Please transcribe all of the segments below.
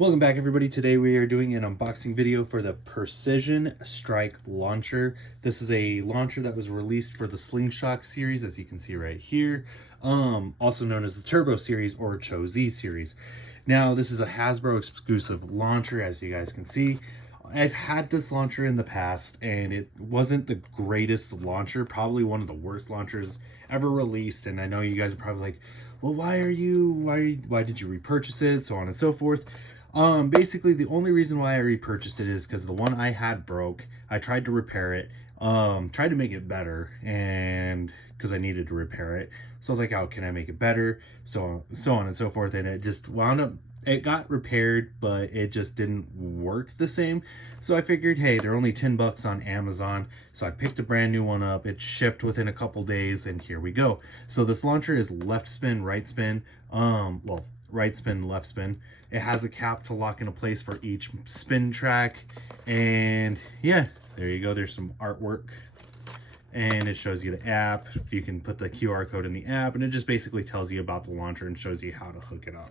Welcome back, everybody. Today we are doing an unboxing video for the Precision Strike launcher. This is a launcher that was released for the Slingshot series, as you can see right here, also known as the Turbo series or Cho-Z series. Now, this is a Hasbro exclusive launcher, as you guys can see. I've had this launcher in the past, and it wasn't the greatest launcher, probably one of the worst launchers ever released. And I know you guys are probably like, well, why did you repurchase it, so on and so forth. Basically the only reason why I repurchased it is because the one I had broke. I tried to repair it, tried to make it better, and because I needed to repair it. So I was like, how can I make it better? So on and so forth. And it just wound up, it got repaired, but it just didn't work the same. So I figured, hey, they're only 10 bucks on Amazon. So I picked a brand new one up. It shipped within a couple days, and here we go. So this launcher is left spin, right spin, well, right spin, left spin. It has a cap to lock into place for each spin track. And yeah, there you go. There's some artwork. And it shows you the app. You can put the QR code in the app, and it just basically tells you about the launcher and shows you how to hook it up.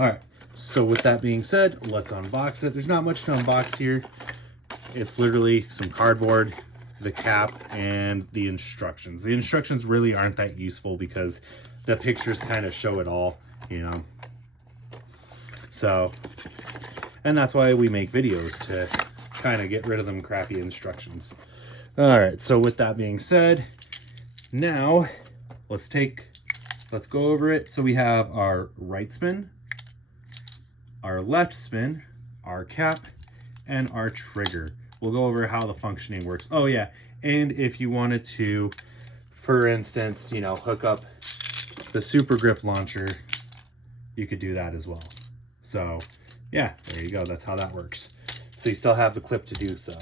All right, so with that being said, let's unbox it. There's not much to unbox here. It's literally some cardboard, the cap, and the instructions. The instructions really aren't that useful because the pictures kind of show it all, you know. So, and that's why we make videos, to kind of get rid of them crappy instructions. All right, so with that being said, now let's go over it. So we have our right spin, our left spin, our cap, and our trigger. We'll go over how the functioning works. Oh yeah, and if you wanted to, for instance, you know, hook up the Super Grip launcher, you could do that as well. So yeah, there you go. That's how that works. So you still have the clip to do so.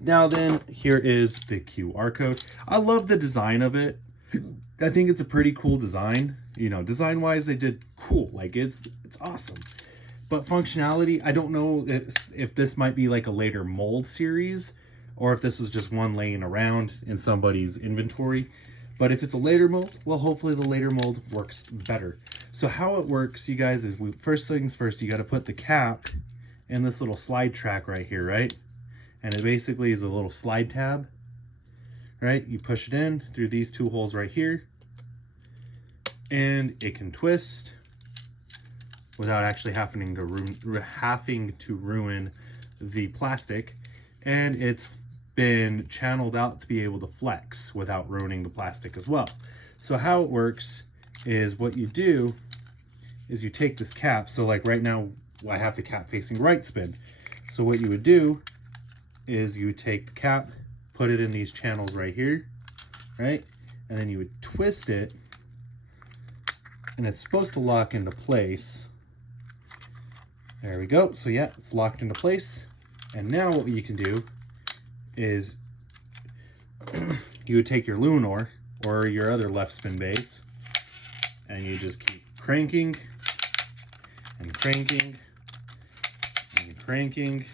Now then, here is the QR code. I love the design of it. I think it's a pretty cool design. You know, design wise, they did cool. Like it's awesome. But functionality, I don't know if this might be like a later mold series, or if this was just one laying around in somebody's inventory. But if it's a later mold, well, hopefully the later mold works better. So how it works, you guys, is first things first, you got to put the cap in this little slide track right here, right? And it basically is a little slide tab, right? You push it in through these two holes right here, and it can twist without actually having to ruin the plastic. And it's been channeled out to be able to flex without ruining the plastic as well. So how it works is, what you do is you take this cap. So like right now I have the cap facing right spin. So what you would do is you would take the cap, put it in these channels right here, right? And then you would twist it, and it's supposed to lock into place. There we go. So yeah, it's locked into place. And now what you can do is you would take your Lunar or your other left spin base, and you just keep cranking and cranking and cranking.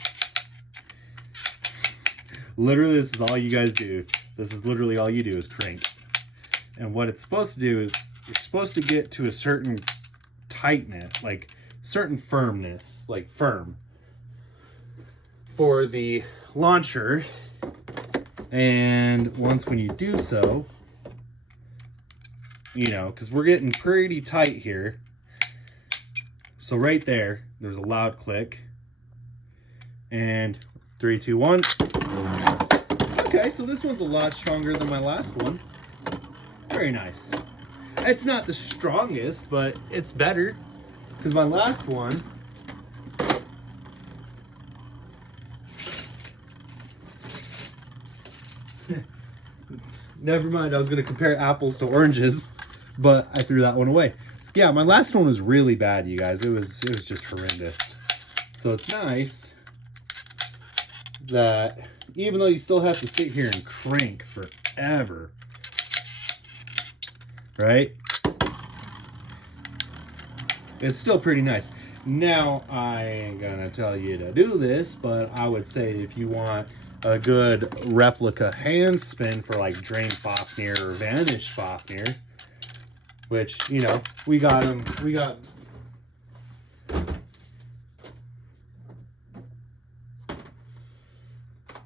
Literally, this is all you guys do. This is literally all you do is crank. And what it's supposed to do is, you're supposed to get to a certain tightness, like certain firmness, like firm, for the launcher. And when you do so, you know, because we're getting pretty tight here. So right there, there's a loud click. And 3, 2, 1. Okay, so this one's a lot stronger than my last one. Very nice. It's not the strongest, but it's better, because my last one, never mind, I was going to compare apples to oranges, but I threw that one away. Yeah, my last one was really bad, you guys. It was just horrendous. So it's nice that even though you still have to sit here and crank forever, right? It's still pretty nice. Now, I ain't gonna tell you to do this, but I would say if you want a good replica hand spin for like Drain Fafnir or Vanish Fafnir, which, you know, we got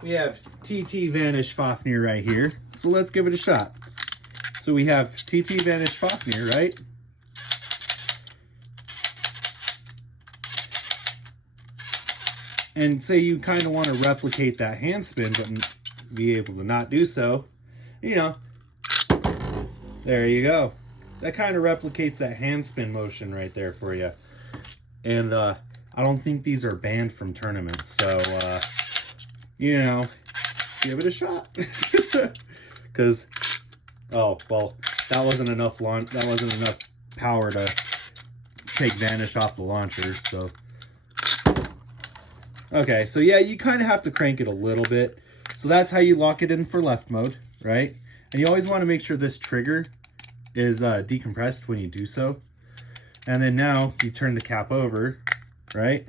we have TT Vanish Fafnir right here. So let's give it a shot. So we have TT Vanish Fafnir, right? And say you kind of want to replicate that hand spin, but be able to not do so, you know, there you go. That kind of replicates that hand spin motion right there for you. And I don't think these are banned from tournaments, so you know, give it a shot. Because oh well, that wasn't enough power to take Vanish off the launcher. So okay, so yeah, you kind of have to crank it a little bit. So that's how you lock it in for left mode, right? And you always want to make sure this trigger is decompressed when you do so. And then now you turn the cap over, right?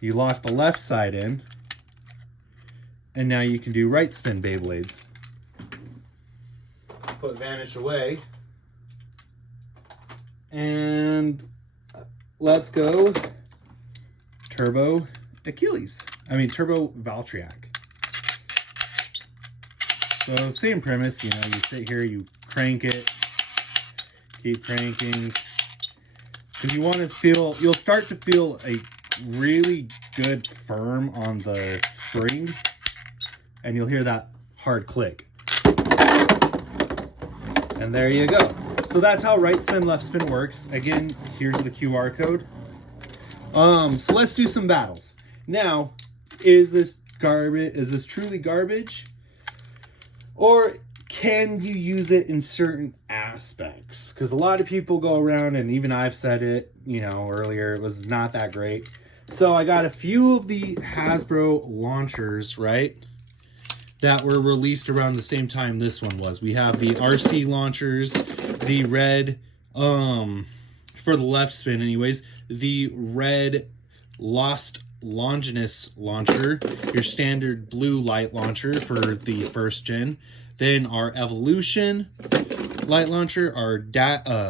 You lock the left side in. And now you can do right spin Beyblades. Put Vanish away. And let's go Turbo Turbo Valtryek. So same premise, you know, you sit here, you crank it, keep cranking. Because you want to feel, you'll start to feel a really good firm on the spring, and you'll hear that hard click. And there you go. So that's how right spin, left spin works. Again, here's the QR code. So let's do some battles. Now, is this garbage? Is this truly garbage? Or can you use it in certain aspects? Because a lot of people go around, and even I've said it, you know, earlier, it was not that great. So I got a few of the Hasbro launchers, right, that were released around the same time this one was. We have the RC launchers, the red, for the left spin anyways, the red Lost Longinus launcher, your standard blue light launcher for the first gen, then our Evolution light launcher, our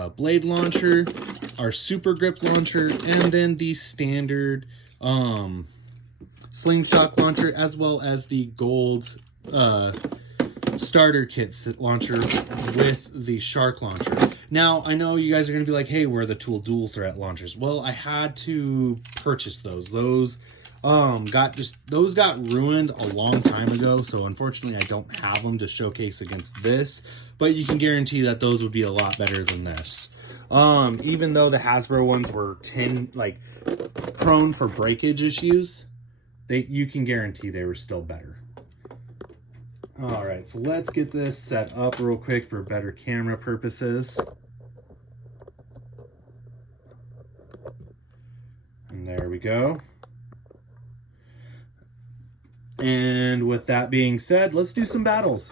blade launcher, our super grip launcher, and then the standard slingshot launcher, as well as the gold starter kit launcher with the shark launcher. Now, I know you guys are going to be like, hey, where are the Tool dual threat launchers? Well, I had to purchase those. Those got ruined a long time ago, so unfortunately I don't have them to showcase against this, but you can guarantee that those would be a lot better than this. Even though the Hasbro ones were prone for breakage issues, you can guarantee they were still better. All right, so let's get this set up real quick for better camera purposes. And there we go. And with that being said, let's do some battles.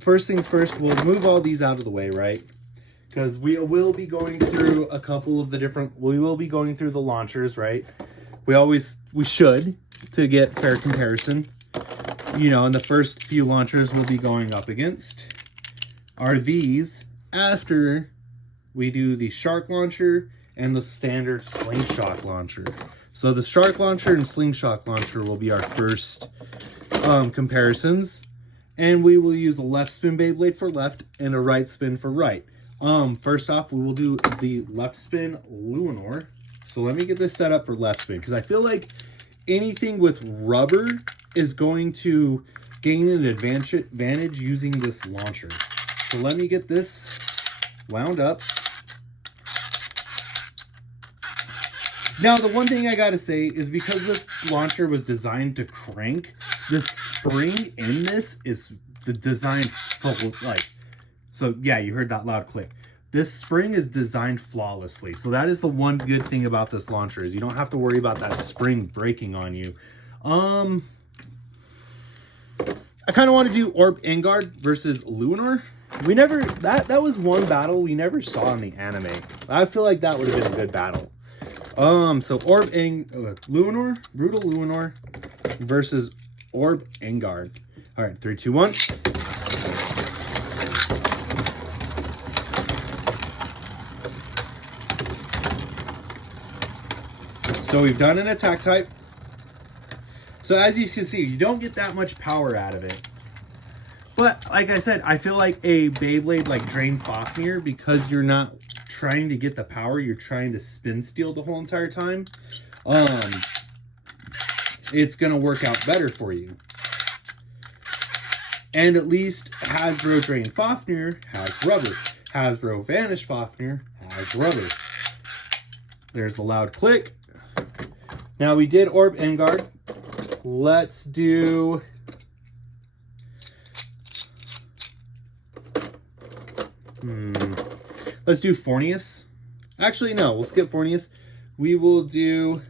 First things first, we'll move all these out of the way, right? Because we will be going through a couple of the we will be going through the launchers, right? We should, to get fair comparison. You know, and the first few launchers we'll be going up against are these after we do the shark launcher and the standard slingshot launcher. So the shark launcher and slingshot launcher will be our first comparisons, and we will use a left spin Beyblade for left and a right spin for right. First off, we will do the left spin Luinor. So let me get this set up for left spin, because I feel like anything with rubber is going to gain an advantage using this launcher. So let me get this wound up. Now, the one thing I gotta say is, because this launcher was designed to crank, the spring in this is designed for, so yeah, you heard that loud click. This spring is designed flawlessly. So that is the one good thing about this launcher, is you don't have to worry about that spring breaking on you. I kind of want to do Orb Engard versus Luinor. We never, that was one battle we never saw in the anime. I feel like that would have been a good battle. So Luinor, Brutal Luinor versus Orb Engard. All right, 3, 2, 1. So we've done an attack type. So as you can see, you don't get that much power out of it. But like I said, I feel like a Beyblade like Drain Fafnir, because you're not trying to get the power, you're trying to spin steal the whole entire time. It's gonna work out better for you. And at least Hasbro Drain Fafnir has rubber. Hasbro Vanish Fafnir has rubber. There's the loud click. Now we did Orb Engard. Let's do... Let's do Fornius. Actually, no, we'll skip Fornius. We will do...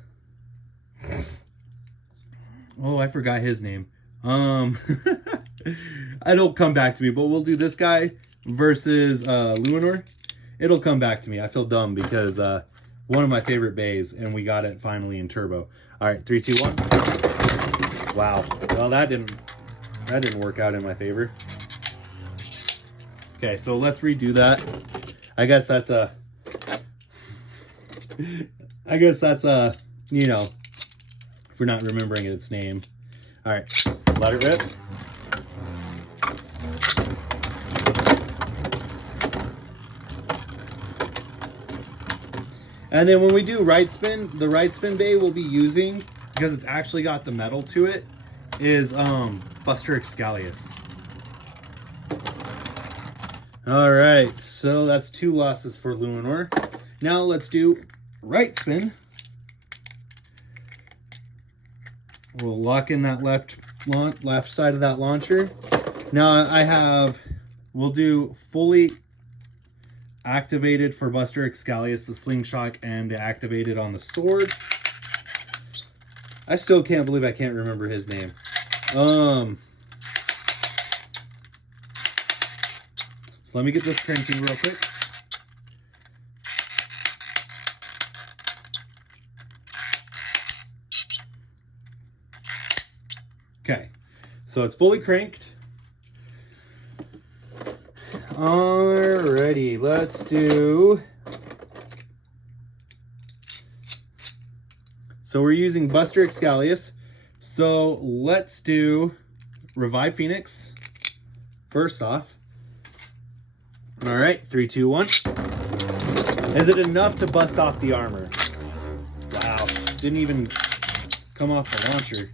Oh, I forgot his name. It'll come back to me, but we'll do this guy versus Luinor. It'll come back to me. I feel dumb because one of my favorite bays, and we got it finally in turbo. All right, 3, 2, 1. Wow. Well, that didn't work out in my favor. Okay, so let's redo that. I guess that's a you know, if we're not remembering its name. All right, let it rip. And then when we do right spin, the right spin bay we'll be using, because it's actually got the metal to it, is Buster Excalius. All right, so that's 2 losses for Luinor. Now let's do right spin. We'll lock in that left side of that launcher. Now we'll do fully activated for Buster Excalius, the slingshot, and activated on the sword. I still can't believe I can't remember his name. So let me get this cranking real quick. Okay, so it's fully cranked. Alrighty, let's do... So we're using Buster Excalius. So let's do Revive Phoenix first off. All right, 3, 2, 1. Is it enough to bust off the armor? Wow, didn't even come off the launcher.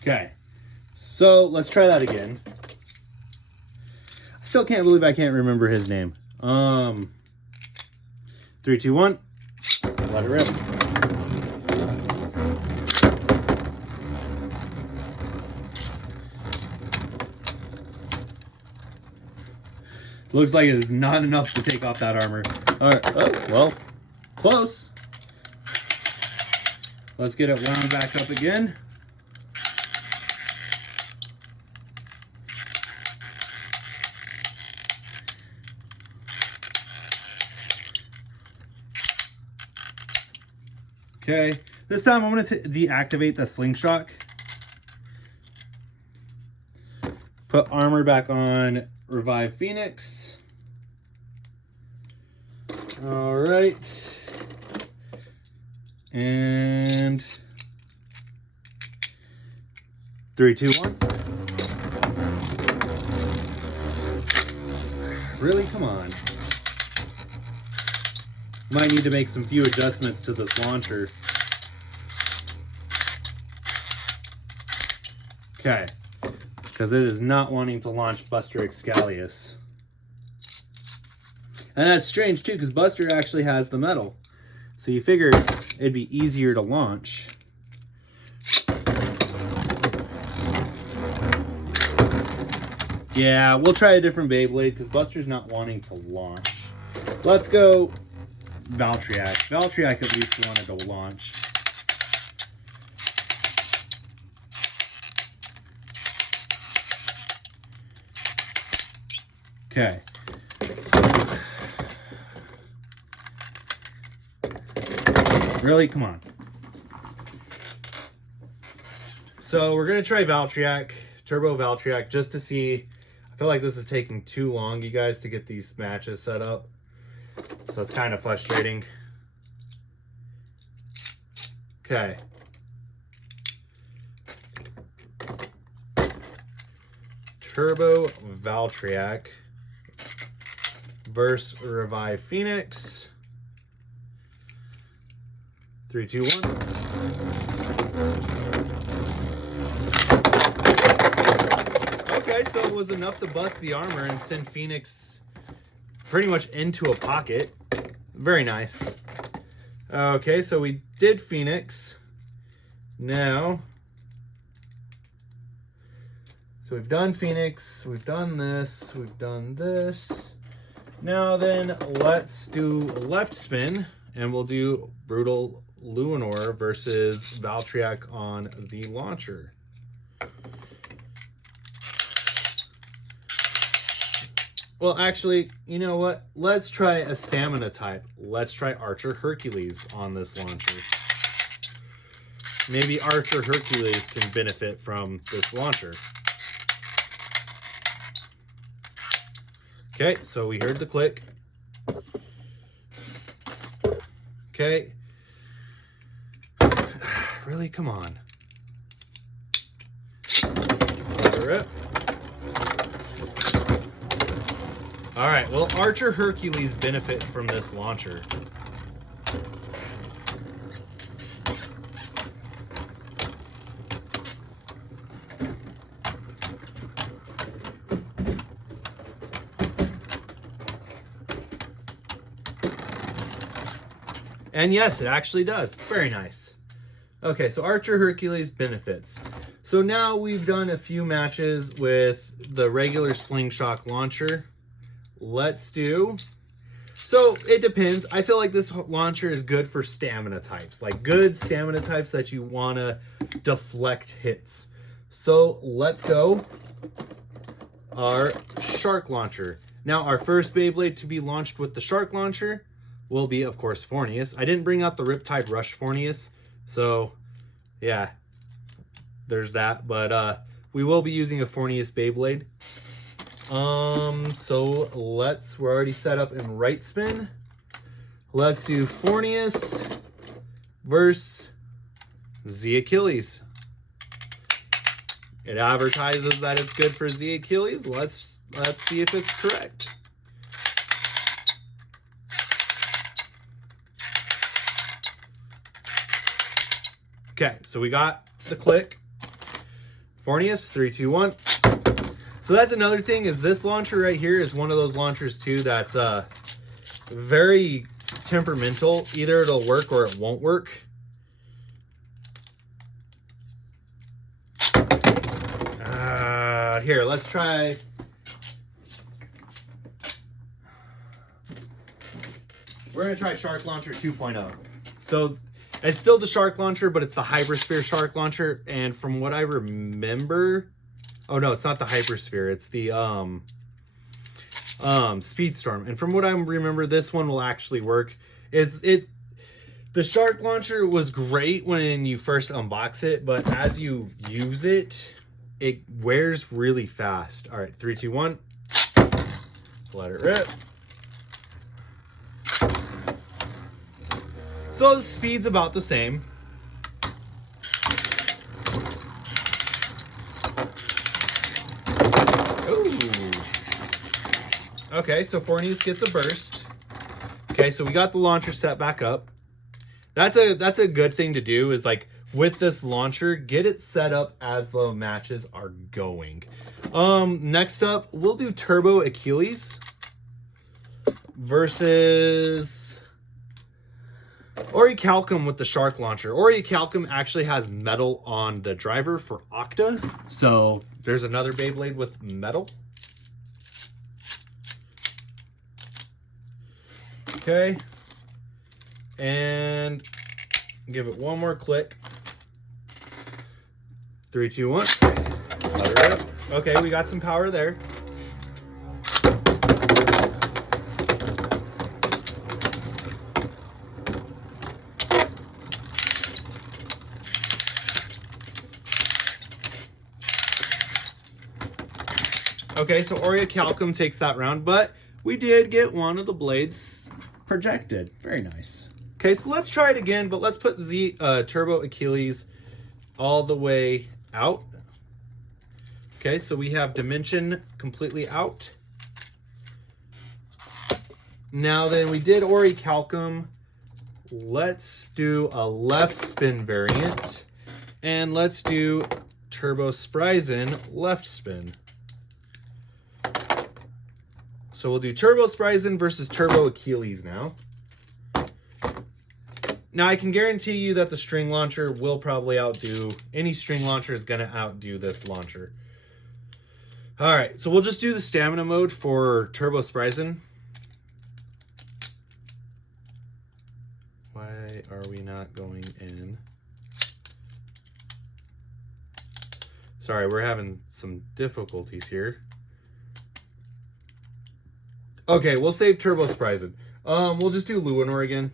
Okay, so let's try that again. I still can't believe I can't remember his name. 3, 2, 1. Let it rip. Looks like it is not enough to take off that armor. All right. Oh, well, close. Let's get it wound back up again. Okay, this time I'm going to deactivate the slingshot. Put armor back on Revive Phoenix. All right. And 3, 2, 1. Really? Come on. Might need to make some few adjustments to this launcher. Okay, because it is not wanting to launch Buster Excalius. And that's strange too, because Buster actually has the metal. So you figure it'd be easier to launch. Yeah, we'll try a different Beyblade because Buster's not wanting to launch. Let's go Valtryek. Valtryek at least wanted to launch. Okay. Really? Come on. So we're going to try Valtryek, Turbo Valtryek, just to see I feel like this is taking too long, you guys, to get these matches set up. So it's kind of frustrating. Okay. Turbo Valtryek versus Revive Phoenix. 3, 2, 1. Okay, so it was enough to bust the armor and send Phoenix pretty much into a pocket. Very nice. Okay, so we did Phoenix. Now, so we've done Phoenix, we've done this, we've done this. Now then, let's do left spin, and we'll do Brutal Luinor versus Valtryek on the launcher. Well, actually, you know what? Let's try a stamina type. Let's try Archer Hercules on this launcher. Maybe Archer Hercules can benefit from this launcher. Okay, so we heard the click. Okay. Really? Come on. Let it rip. All right, well, Archer Hercules benefit from this launcher. And yes, it actually does. Very nice. Okay, so Archer Hercules benefits. So now we've done a few matches with the regular slingshot launcher. Let's do... So it depends. I feel like this launcher is good for stamina types. Like good stamina types that you want to deflect hits. So let's go our shark launcher. Now our first Beyblade to be launched with the shark launcher will be, of course, Fornius. I didn't bring out the Riptide Rush Fornius, so yeah, there's that. But we will be using a Fornius Beyblade. So we're already set up in right spin. Let's do Fornius versus Z Achilles. It advertises that it's good for Z Achilles. Let's see if it's correct. Okay, so we got the click. Fornius, 3, 2, 1. So that's another thing, is this launcher right here is one of those launchers too that's very temperamental. Either it'll work or it won't work. Here, let's try. We're gonna try Shark Launcher 2.0. So it's still the Shark Launcher, but it's the Hypersphere Shark Launcher. And from what I remember, oh no, it's not the Hypersphere. It's the Speedstorm. And from what I remember, this one will actually work. The Shark Launcher was great when you first unbox it, but as you use it, it wears really fast. All right, 3, 2, 1. Let it rip. So the speed's about the same. Ooh. Okay, so Fornius gets a burst. Okay, so we got the launcher set back up. That's a good thing to do, is like with this launcher, get it set up as the matches are going. Next up, we'll do Turbo Achilles versus Orichalcum with the Shark Launcher. Orichalcum actually has metal on the driver for Octa, so there's another Beyblade with metal. Okay, and give it one more click. 3, 2, 1. Let it rip. Okay, we got some power there. Okay, so Orichalcum takes that round, but we did get one of the blades projected. Very nice. Okay, so let's try it again, but let's put Turbo Achilles all the way out. Okay, so we have Dimension completely out. Now then, we did Orichalcum. Let's do a left spin variant. And let's do Turbo Spryzen left spin. So we'll do Turbo Spryzen versus Turbo Achilles now. Now I can guarantee you that the string launcher will probably outdo, any string launcher is going to outdo this launcher. All right, so we'll just do the stamina mode for Turbo Spryzen. Why are we not going in? Sorry, we're having some difficulties here. Okay, we'll save Turbo Spryzen. We'll just do Luinor again.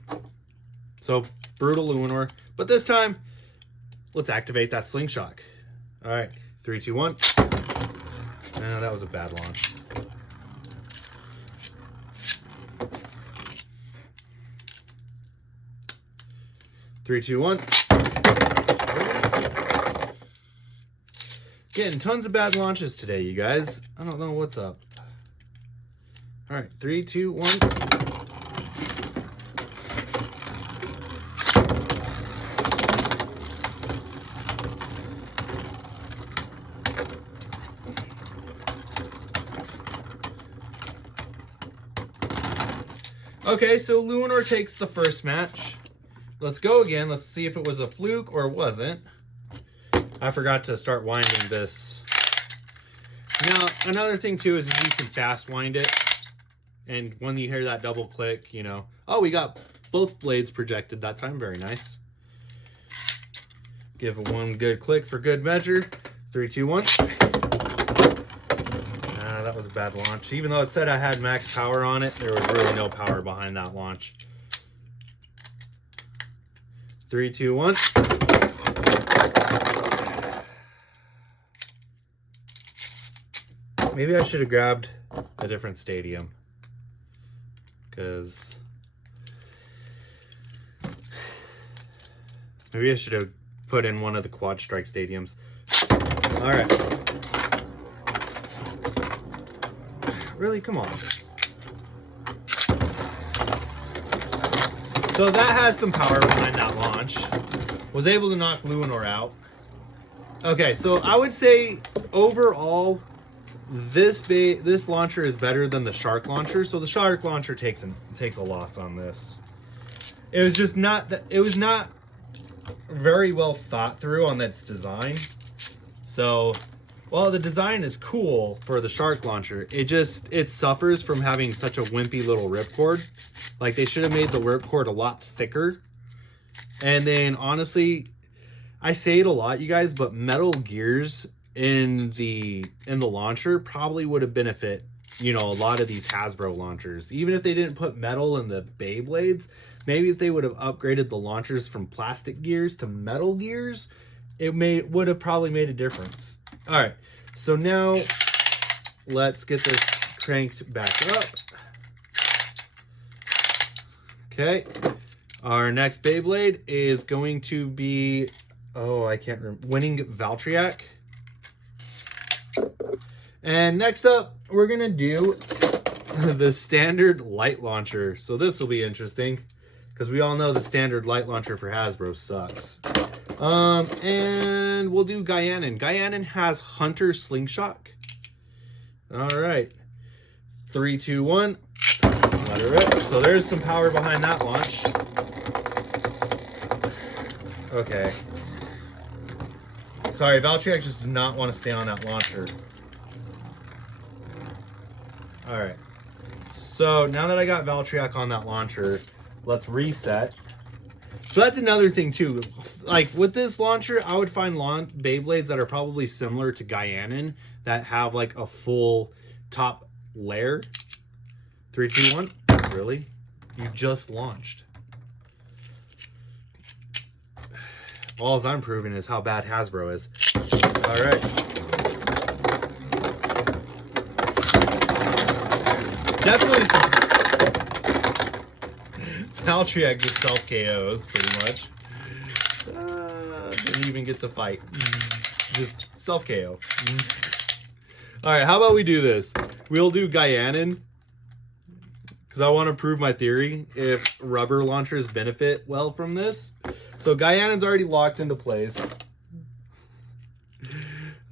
So, Brutal Luinor. But this time, let's activate that Slingshot. All right, 3, 2, 1. No, that was a bad launch. Three, two, one. Getting tons of bad launches today, you guys. I don't know what's up. All right, 3, 2, 1. Okay, so Luinor takes the first match. Let's go again. Let's see if it was a fluke or wasn't. I forgot to start winding this. Now, another thing too is you can fast wind it. And when you hear that double click, you know, oh, we got both blades projected that time. Very nice. Give it one good click for good measure. 3, 2, 1. That was a bad launch. Even though it said I had max power on it, there was really no power behind that launch. 3, 2, 1. Maybe I should have grabbed a different stadium. Because maybe I should have put in one of the quad strike stadiums. All right. Really? Come on. So that has some power behind that launch. Was able to knock Luinor out. Okay, so I would say overall, this launcher is better than the Shark launcher. So the Shark launcher takes a loss on this. It was just not that. It was not very well thought through on its design. So, while the design is cool for the Shark launcher, it suffers from having such a wimpy little ripcord. Like, they should have made the ripcord a lot thicker. And then, honestly, I say it a lot, you guys, but metal gears in the launcher probably would have benefit, you know, a lot of these Hasbro launchers. Even if they didn't put metal in the Beyblades, maybe if they would have upgraded the launchers from plastic gears to metal gears, it would have probably made a difference. All right, so now let's get this cranked back up. Okay, our next Beyblade is going to be, oh, I can't remember, Winning Valtryek. And next up, we're going to do the standard light launcher. So this will be interesting because we all know the standard light launcher for Hasbro sucks. And we'll do Gaianen. Gaianen has Hunter Slingshot. All right. 3, 2, 1. Let it rip. So there's some power behind that launch. Okay. Sorry, Valtryek just did not want to stay on that launcher. All right. So now that I got Valtryek on that launcher, let's reset. So that's another thing too. Like with this launcher, I would find Beyblades that are probably similar to Gaianen that have like a full top layer. 3, 2, 1. Really? You just launched. All I'm proving is how bad Hasbro is. All right. Definitely some Valtryek just self KOs pretty much. Didn't even get to fight. Just self KO. All right, how about we do this? We'll do Gaianin, because I want to prove my theory if rubber launchers benefit well from this. So Gaianin's already locked into place.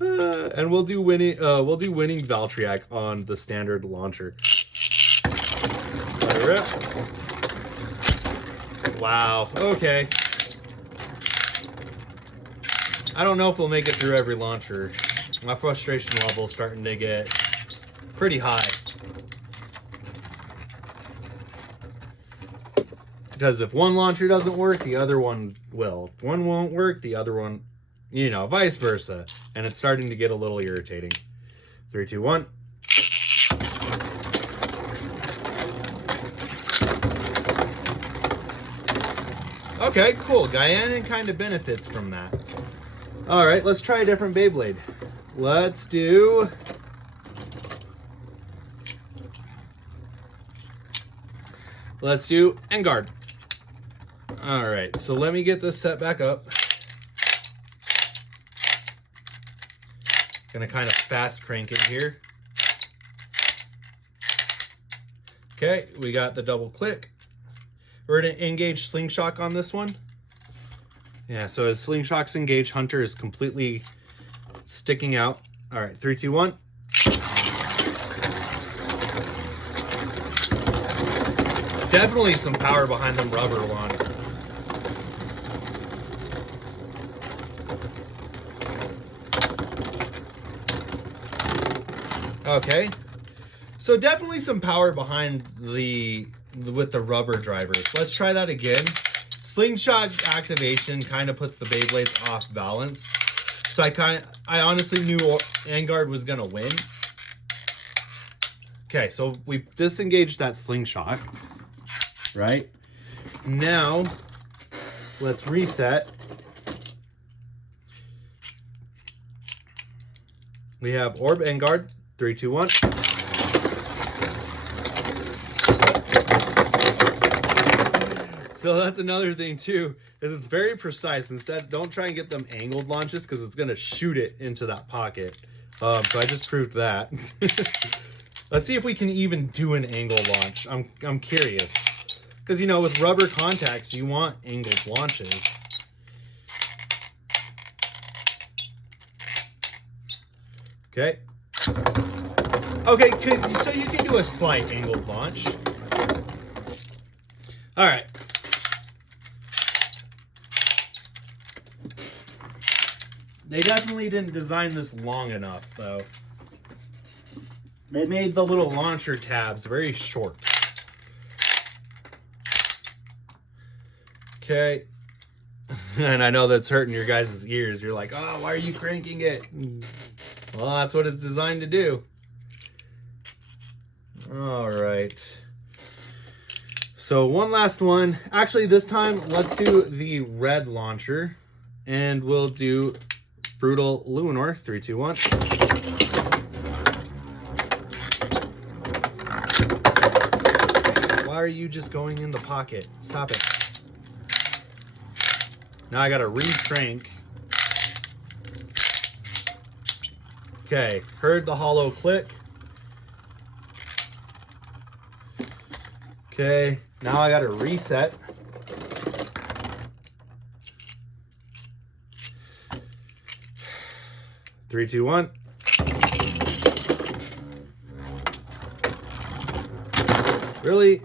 And we'll do winning Valtryek on the standard launcher. Let it rip. Wow, okay. I don't know if we'll make it through every launcher. My frustration level is starting to get pretty high. Because if one launcher doesn't work, the other one will. If one won't work, the other one, you know, vice versa. And it's starting to get a little irritating. 3, 2, 1. Okay, cool. Gaianin kind of benefits from that. All right, let's try a different Beyblade. Let's do... Engard. All right, so let me get this set back up. Gonna kind of fast crank it here. Okay, we got the double click. We're gonna engage Slingshock on this one. Yeah, so as Slingshock's engaged, Hunter is completely sticking out. All right, 3, 2, 1. Definitely some power behind them rubber one. Okay, so definitely some power behind with the rubber drivers. Let's try that again. Slingshot activation kind of puts the Beyblades off balance. So I honestly knew Engard was gonna win. Okay, so we disengaged that Slingshot, right? Now, let's reset. We have Orb Engard, 3, 2, 1. So that's another thing too, is it's very precise. Instead, don't try and get them angled launches because it's gonna shoot it into that pocket. So I just proved that. Let's see if we can even do an angle launch. I'm curious. Because, you know, with rubber contacts, you want angled launches. Okay. Okay, so you can do a slight angled launch. All right. They definitely didn't design this long enough, though. They made the little launcher tabs very short. Okay. And I know that's hurting your guys' ears. You're like, oh, why are you cranking it? Well, that's what it's designed to do. All right. So one last one. Actually, this time, let's do the red launcher. And we'll do Brutal Luminor. 3, 2, 1. Why are you just going in the pocket? Stop it. Now I gotta re-crank. Okay, heard the hollow click. Okay, now I gotta reset. Three, two, one. Really?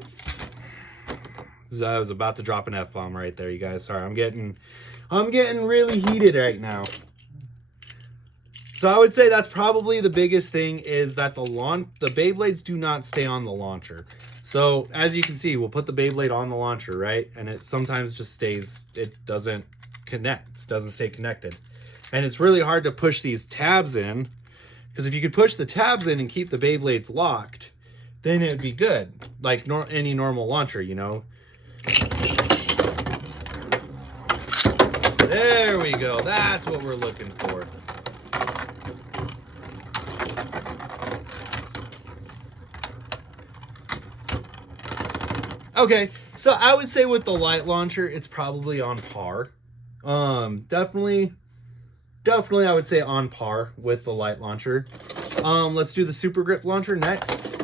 I was about to drop an F-bomb right there, you guys. Sorry, I'm getting really heated right now. So I would say that's probably the biggest thing, is that the Beyblades do not stay on the launcher. So as you can see, we'll put the Beyblade on the launcher, right? And it sometimes just stays, it doesn't connect, it doesn't stay connected. And it's really hard to push these tabs in, because if you could push the tabs in and keep the Beyblades locked, then it'd be good. Like any normal launcher, you know? There we go. That's what we're looking for. Okay, so I would say with the light launcher, it's probably on par. Definitely I would say on par with the light launcher. Let's do the super grip launcher next.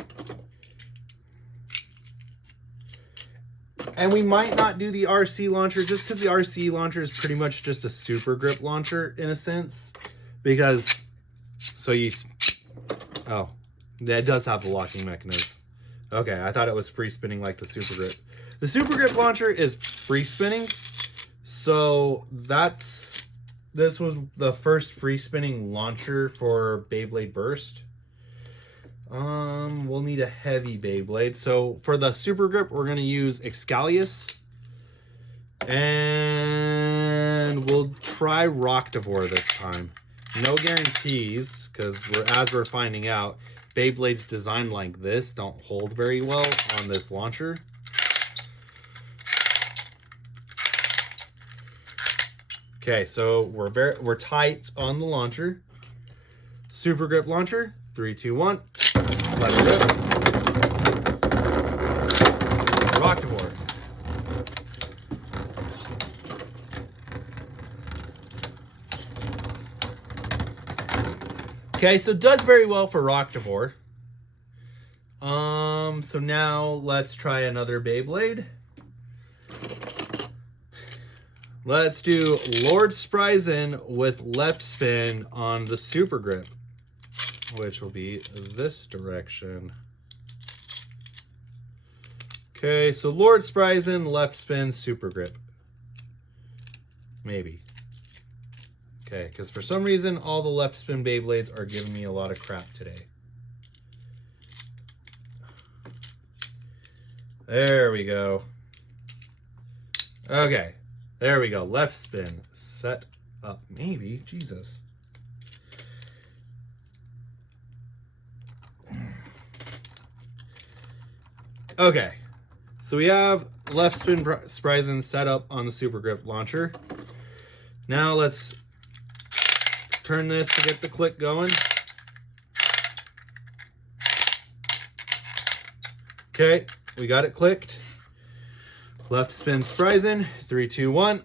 And we might not do the RC launcher just because the RC launcher is pretty much just a super grip launcher in a sense. Because, oh, that does have the locking mechanism. Okay, I thought it was free spinning like the super grip. The super grip launcher is free spinning. So this was the first free spinning launcher for Beyblade Burst. We'll need a heavy Beyblade. So for the super grip, we're gonna use Excalius. And we'll try Roctivore this time. No guarantees, because as we're finding out, Beyblades designed like this don't hold very well on this launcher. Okay, so we're tight on the launcher. Super grip launcher, 3, 2, 1. Let it rip. Roctivore. Okay, so it does very well for Roctivore. So now let's try another Beyblade. Let's do Lord Spryzen with left spin on the super grip, which will be this direction. Okay, so Lord Spryzen, left spin, super grip. Maybe. Okay, because for some reason, all the left spin Beyblades are giving me a lot of crap today. There we go. Okay, there we go. Left spin, set up. Maybe, Jesus. Okay, so we have left spin Spryzen set up on the super grip launcher. Now let's turn this to get the click going. Okay, we got it clicked. Left spin Spryzen, 3, 2, 1.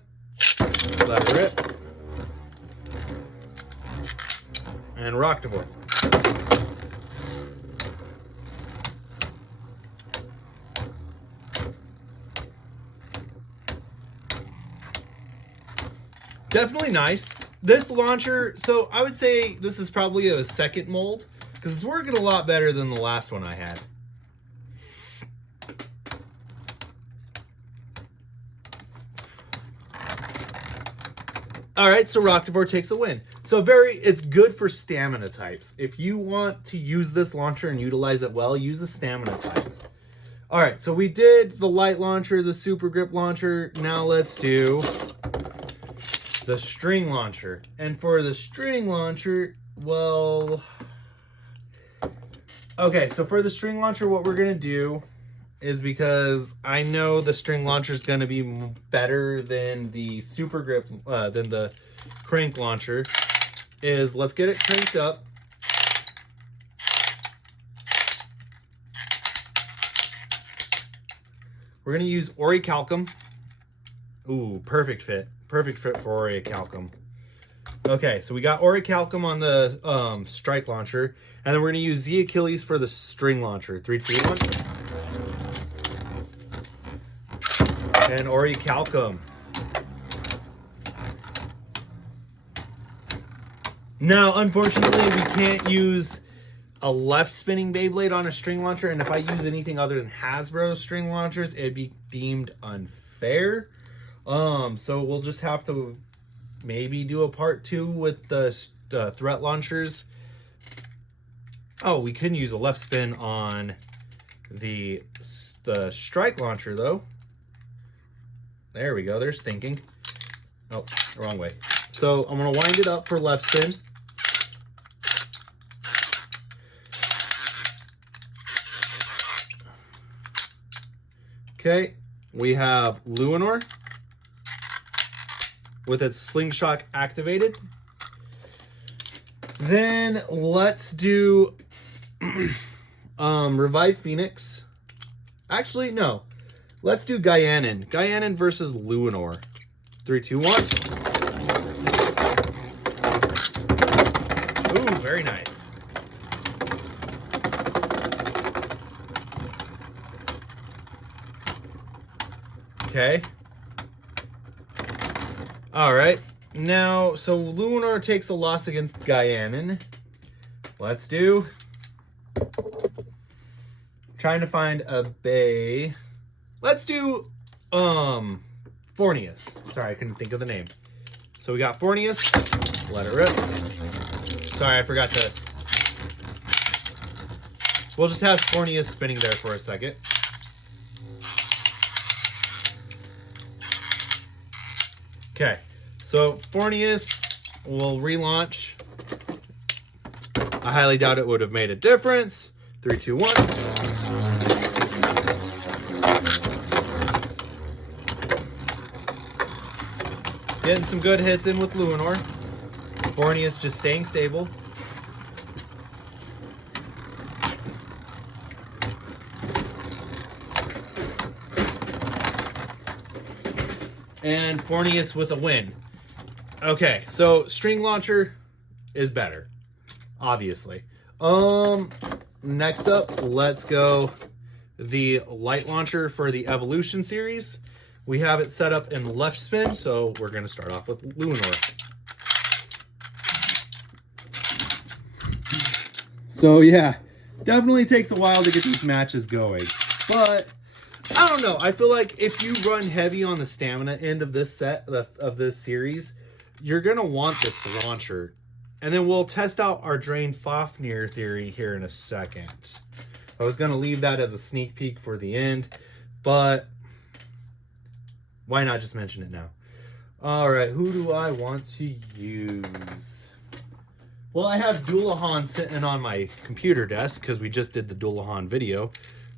Left rip. And Roctivore. Definitely nice. This launcher, so I would say this is probably a second mold because it's working a lot better than the last one I had. All right, so Roctivore takes a win. So it's good for stamina types. If you want to use this launcher and utilize it well, use the stamina type. All right, so we did the light launcher, the super grip launcher. Now let's do the string launcher. And for the string launcher, well, okay, so for the string launcher, what we're gonna do is, because I know the string launcher is gonna be better than the super grip, than the crank launcher, is let's get it cranked up. We're gonna use Orichalcum. Ooh, perfect fit. Perfect fit for Orichalcum. Okay, so we got Orichalcum on the strike launcher, and then we're gonna use Z Achilles for the string launcher. 3, 2, 1. And Orichalcum. Now, unfortunately, we can't use a left spinning Beyblade on a string launcher, and if I use anything other than Hasbro string launchers, it'd be deemed unfair. So we'll just have to maybe do a part 2 with the threat launchers. Oh, we couldn't use a left spin on the strike launcher though. There we go. There's thinking. Oh, wrong way. So I'm gonna wind it up for left spin. Okay, we have Luinor with its slingshot activated. Then let's do Revive Phoenix. Actually, no. Let's do Gaianin. Gaianin versus Luinor. 3, 2, 1. Ooh, very nice. Okay. All right. Now, so Luinor takes a loss against Gaianin. Let's do... Trying to find a bay. Let's do Fornius. Sorry, I couldn't think of the name. So we got Fornius. Let it rip. Sorry, I forgot to... We'll just have Fornius spinning there for a second. Okay, so Fornius will relaunch. I highly doubt it would have made a difference. 3, 2, 1. Getting some good hits in with Luinor. Fornius just staying stable. And Fornius with a win. Okay, so String Launcher is better, obviously. Next up, let's go the Light Launcher for the Evolution series. We have it set up in left spin, so we're going to start off with Luinor. So yeah, definitely takes a while to get these matches going. But I don't know. I feel like if you run heavy on the stamina end of this set, of this series, you're going to want this launcher. And then we'll test out our Drain Fafnir theory here in a second. I was going to leave that as a sneak peek for the end, but why not just mention it now? All right, who do I want to use? Well, I have Dullahan sitting on my computer desk because we just did the Dullahan video.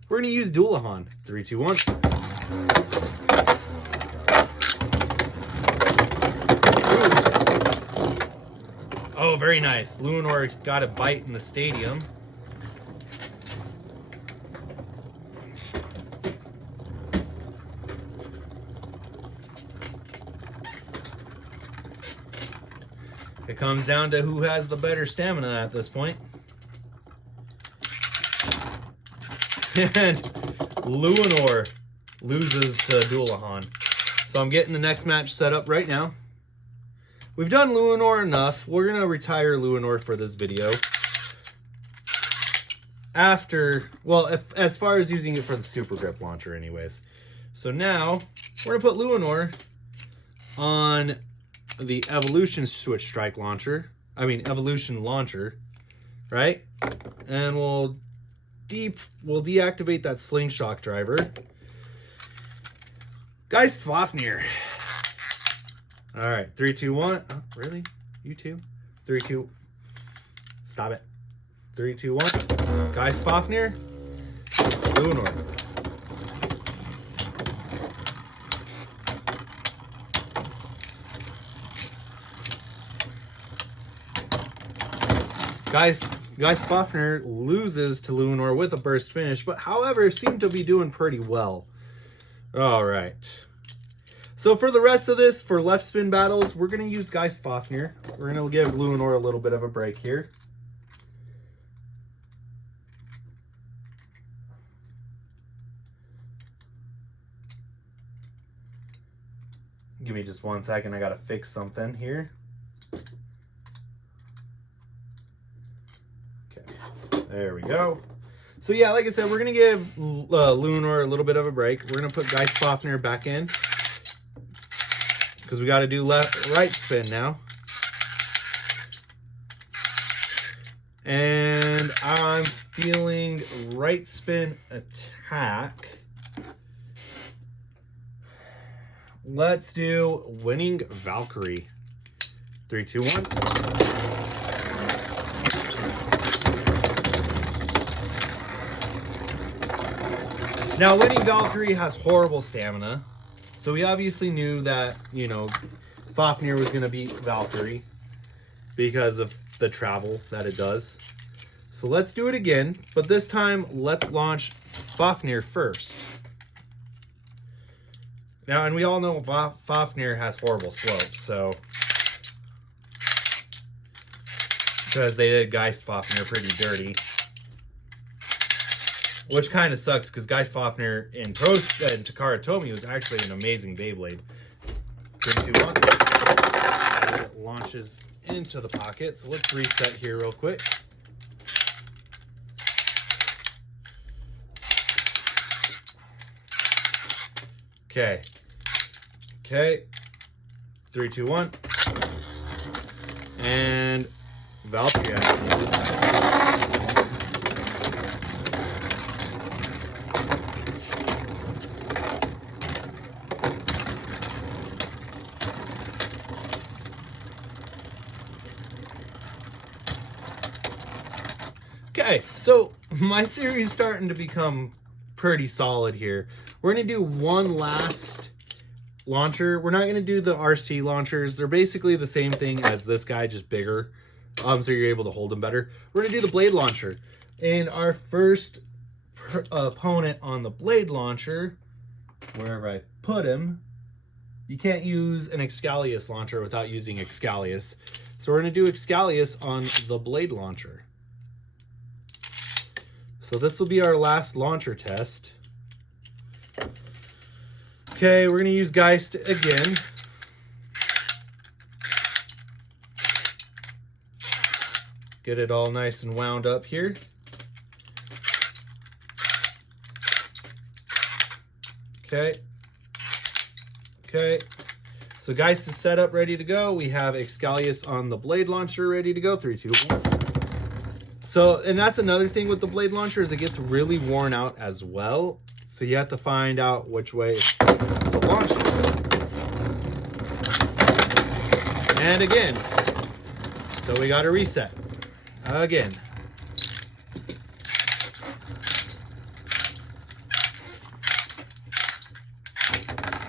We're going to use Dullahan. 3, 2, 1. Oh, very nice. Luinor got a bite in the stadium. It comes down to who has the better stamina at this point. And Luinor loses to Dullahan. So I'm getting the next match set up right now. We've done Luinor enough. We're going to retire Luinor for this video. After, well, as far as using it for the Super Grip Launcher anyways. So now, we're going to put Luinor on the Evolution Switch Strike Launcher. Evolution Launcher, right? And we'll deactivate that Slingshot driver. Geist Fafnir. All right, 3, 2, 1. Oh, really? You too? 3, 2. Stop it. 3, 2, 1. Geist Fafnir. Luinor. Geist Fafnir loses to Luinor with a burst finish, but however, seemed to be doing pretty well. All right. So for the rest of this, for left spin battles, we're going to use Geist Fafnir. We're going to give Luinor a little bit of a break here. Give me just 1 second. I got to fix something here. Okay, there we go. So yeah, like I said, we're going to give Luinor a little bit of a break. We're going to put Geist Fafnir back in, because we got to do right spin now. And I'm feeling right spin attack. Let's do Winning Valkyrie. 3, 2, 1. Now, Winning Valkyrie has horrible stamina. So we obviously knew that, you know, Fafnir was going to beat Valkyrie because of the travel that it does. So let's do it again, but this time let's launch Fafnir first. Now, and we all know Fafnir has horrible slopes, so... Because they did Geist Fafnir pretty dirty. Which kind of sucks, because Geist Fafnir in Takara Tomy was actually an amazing Beyblade. 3, 2, 1. It launches into the pocket, so let's reset here real quick. Okay. Okay. 3, 2, 1. And Valkyrie. Okay, so my theory is starting to become pretty solid here. We're going to do one last launcher. We're not going to do the RC launchers. They're basically the same thing as this guy, just bigger. So you're able to hold them better. We're going to do the blade launcher. And our first opponent on the blade launcher, wherever I put him, you can't use an Excalius launcher without using Excalius. So we're going to do Excalius on the blade launcher. So this will be our last launcher test. Okay, we're going to use Geist again. Get it all nice and wound up here. Okay. Okay. So Geist is set up, ready to go. We have Excalius on the blade launcher ready to go. 3, 2, 1. So, and that's another thing with the blade launcher is it gets really worn out as well. So you have to find out which way to launch it. And again. So we got to reset. Again.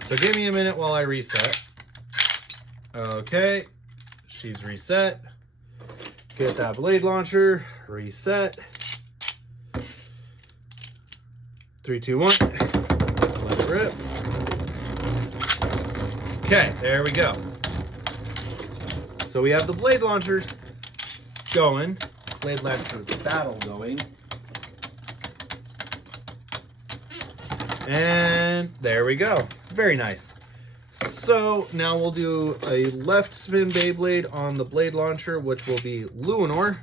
So give me a minute while I reset. Okay. She's reset. Get that blade launcher, reset. 3, 2, 1. Let it rip. Okay, there we go. So we have the blade launchers going. Blade launcher battle going. And there we go. Very nice. So now we'll do a left spin Beyblade on the blade launcher, which will be Luinor.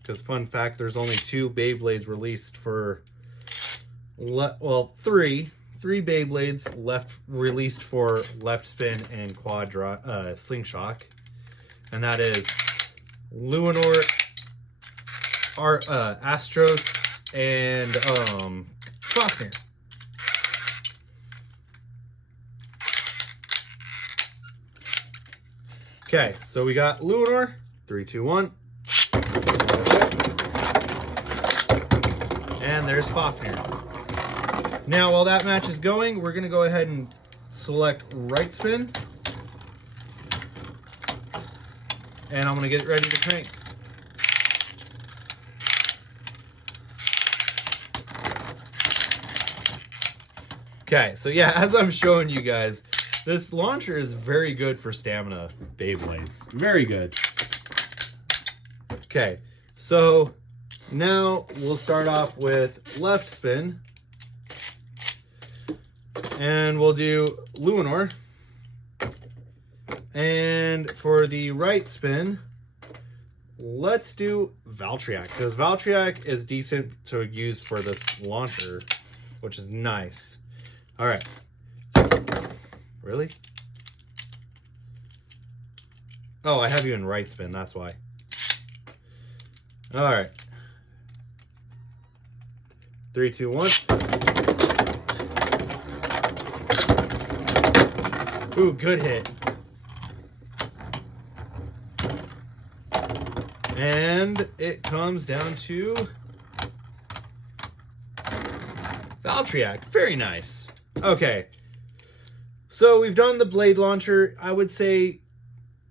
Because fun fact, there's only 2 Beyblades released for, well, three Beyblades released for left spin and quad slingshot, and that is Luinor, Astros, and Fafnir. Okay, so we got Luinor. 3, 2, 1. And there's Fafnir. Now, while that match is going, we're going to go ahead and select right spin. And I'm going to get it ready to crank. Okay, so yeah, as I'm showing you guys, this launcher is very good for stamina Beyblades. Very good. Okay, so now we'll start off with left spin. And we'll do Luinor. And for the right spin, let's do Valkyrie, because Valkyrie is decent to use for this launcher, which is nice. All right. Really? Oh, I have you in right spin, that's why. All right. 3, 2, 1. Ooh, good hit. And it comes down to Valkyrie. Very nice. Okay. So we've done the blade launcher. I would say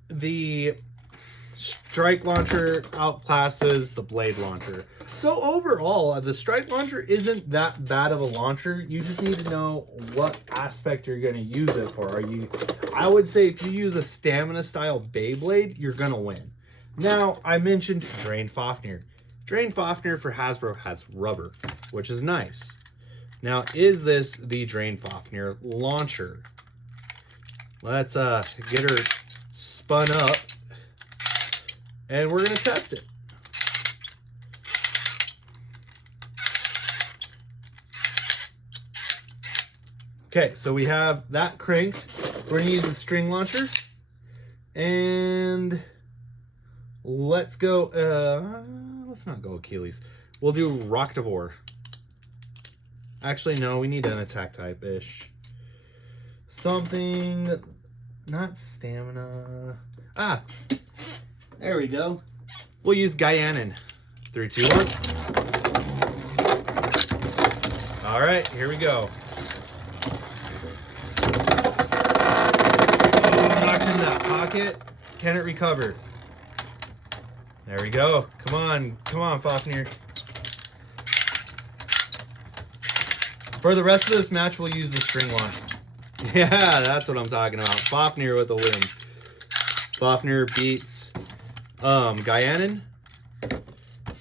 the strike launcher outclasses the blade launcher. So overall, the strike launcher isn't that bad of a launcher. You just need to know what aspect you're going to use it for. I would say if you use a stamina style Beyblade, you're going to win. Now, I mentioned Drain Fafnir. Drain Fafnir for Hasbro has rubber, which is nice. Now, is this the Drain Fafnir launcher? Let's get her spun up, and we're going to test it. Okay, so we have that cranked. We're going to use the string launcher, and let's go, let's not go Achilles. We'll do Rocktavor. Actually, no, we need an attack type-ish. Something, not stamina. Ah, there we go. We'll use Gaianin. 3, 2, 1. All right, here we go. Oh, knocked in that pocket. Can it recover? There we go. Come on, Fafnir. For the rest of this match, we'll use the string launch. Yeah, that's what I'm talking about. Fafnir with the win. Fafnir beats Gaianin.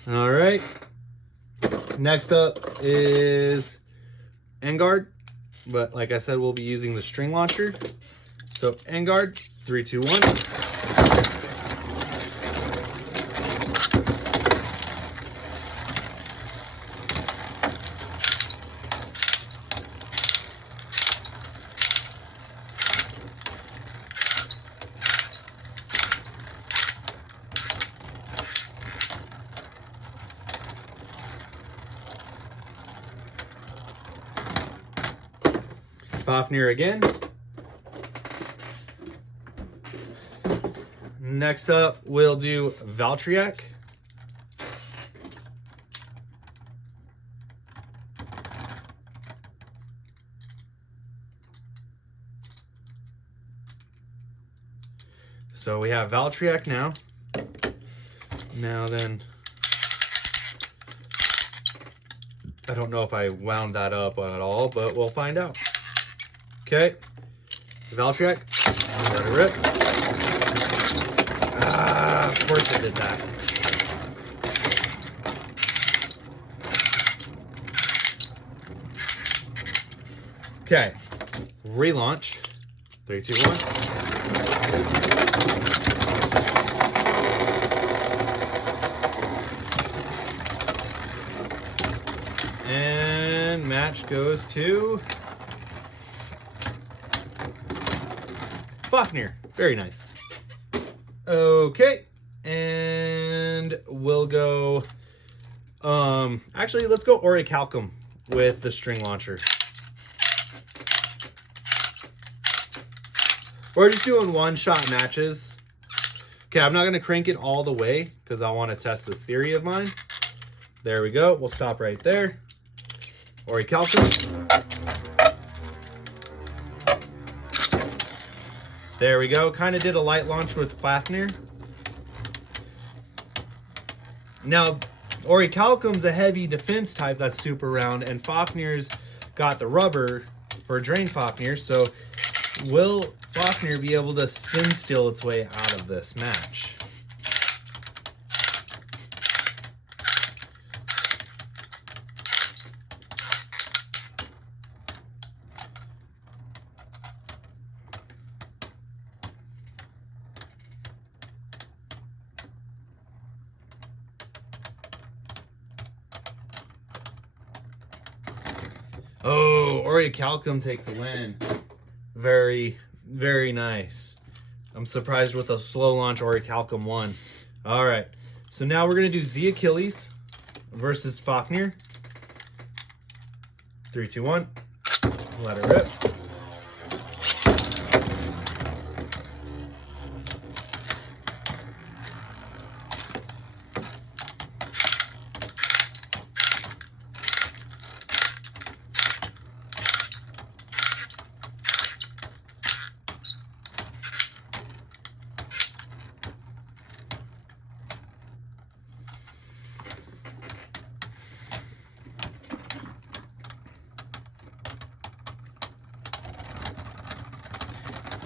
All right. Next up is Engard. But like I said, we'll be using the string launcher. So Engard, 3, 2, 1. Fafnir again. Next up, we'll do Valtryek. So we have Valtryek now. Now then, I don't know if I wound that up at all, but we'll find out. Okay, Valtryek, let it rip. Ah, of course it did that. Okay, relaunch. 3, 2, 1. And match goes to Fafnir. Very nice. Okay, and we'll go. Actually, let's go Orichalcum with the string launcher. We're just doing one-shot matches. Okay, I'm not gonna crank it all the way because I want to test this theory of mine. There we go. We'll stop right there. Orichalcum. There we go. Kind of did a light launch with Fafnir. Now, Orichalcum's a heavy defense type that's super round, and Fafnir's got the rubber for Drain Fafnir, so will Fafnir be able to spin steal its way out of this match? Oh, Orichalcum takes the win. Very, very nice. I'm surprised with a slow launch Orichalcum won. All right, so now we're going to do Z Achilles versus Fafnir. 3, 2, 1. Let it rip.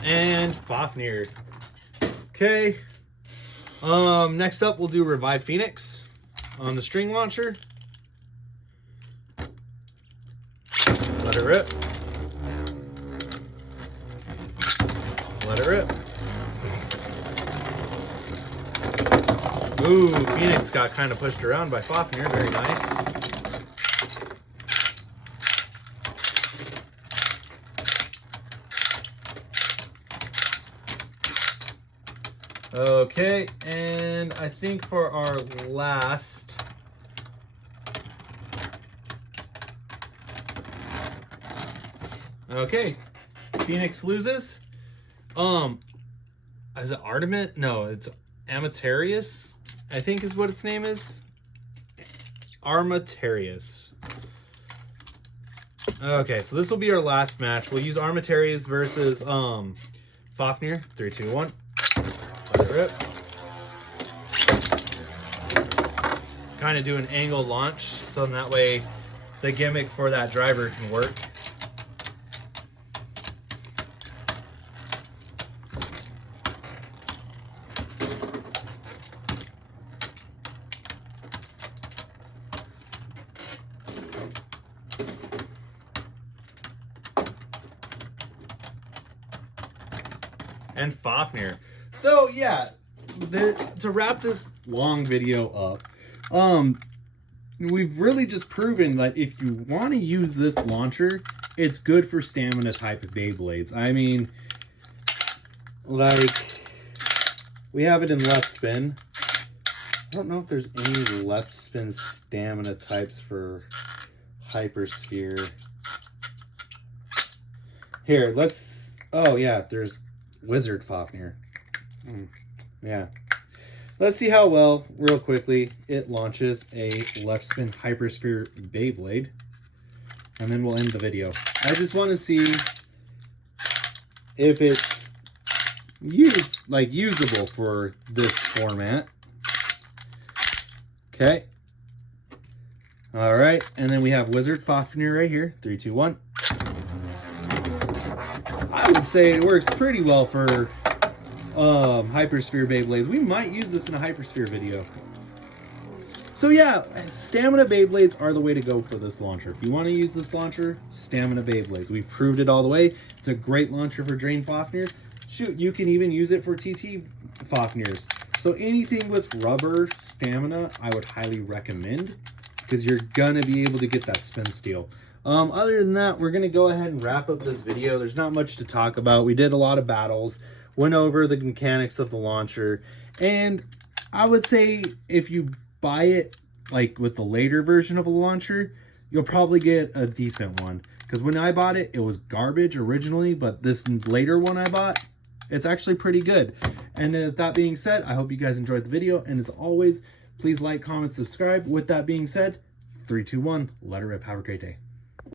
and Fafnir. Okay. Next up, we'll do Revive Phoenix on the string launcher. Let it rip. Let it rip. Ooh, Phoenix got kind of pushed around by Fafnir. Very nice. Okay, and I think for our last, okay, Phoenix loses. Is it Artemis? No, it's Amatarius, I think is what its name is. Armatarius. Okay, so this will be our last match. We'll use Armatarius versus Fafnir. 3, 2, 1. Let it rip. Kind of do an angle launch, so that way the gimmick for that driver can work. And Fafnir. So yeah, to wrap this long video up, we've really just proven that if you want to use this launcher, it's good for stamina type of Beyblades. I mean, like, we have it in left spin. I don't know if there's any left spin stamina types for Hypersphere. Here, let's, oh yeah, there's Wizard Fafnir. Yeah. Let's see how well, real quickly, it launches a left spin Hypersphere Beyblade. And then we'll end the video. I just want to see if it's usable for this format. Okay. Alright, and then we have Wizard Fafnir right here. 3, 2, 1. I would say it works pretty well for Hypersphere Beyblades. We might use this in a Hypersphere video. So yeah, stamina Beyblades are the way to go for this launcher. If you want to use this launcher, stamina Beyblades. We've proved it all the way. It's a great launcher for Drain Fafnir. Shoot, you can even use it for TT Fafnirs. So anything with rubber stamina, I would highly recommend, because you're gonna be able to get that spin steal. Other than that, we're gonna go ahead and wrap up this video. There's not much to talk about. We did a lot of battles, went over the mechanics of the launcher, and I would say if you buy it like with the later version of a launcher, you'll probably get a decent one. Because when I bought it, it was garbage originally, but this later one I bought, it's actually pretty good. And with that being said, I hope you guys enjoyed the video, and as always, please like, comment, subscribe. With that being said, 3, 2, 1, let it rip. Have a great day.